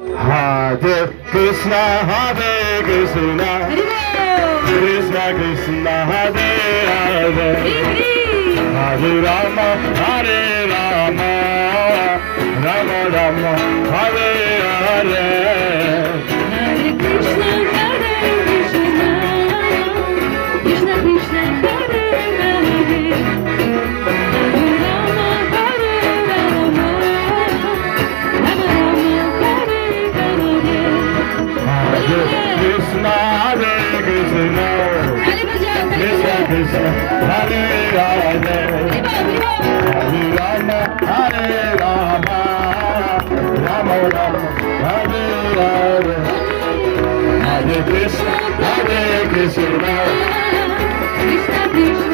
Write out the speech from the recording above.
Hare Krishna, Hare Krishna, Krishna Krishna, Hare Hare, Hare Rama, Hare Rama, Rama Rama, Hare Hare. Hare Krishna, Krishna Krishna, Hare Hare, Hare Rama, Hare Rama, Rama Rama, Hare Hare. Hare Krishna, Hare Krishna, Hare bajao, Krishna Krishna, Hare Hare, Hare Rama, Hare Rama, Rama Rama, Hare Hare. Hare Krishna, Hare Krishna. Krishna Krishna.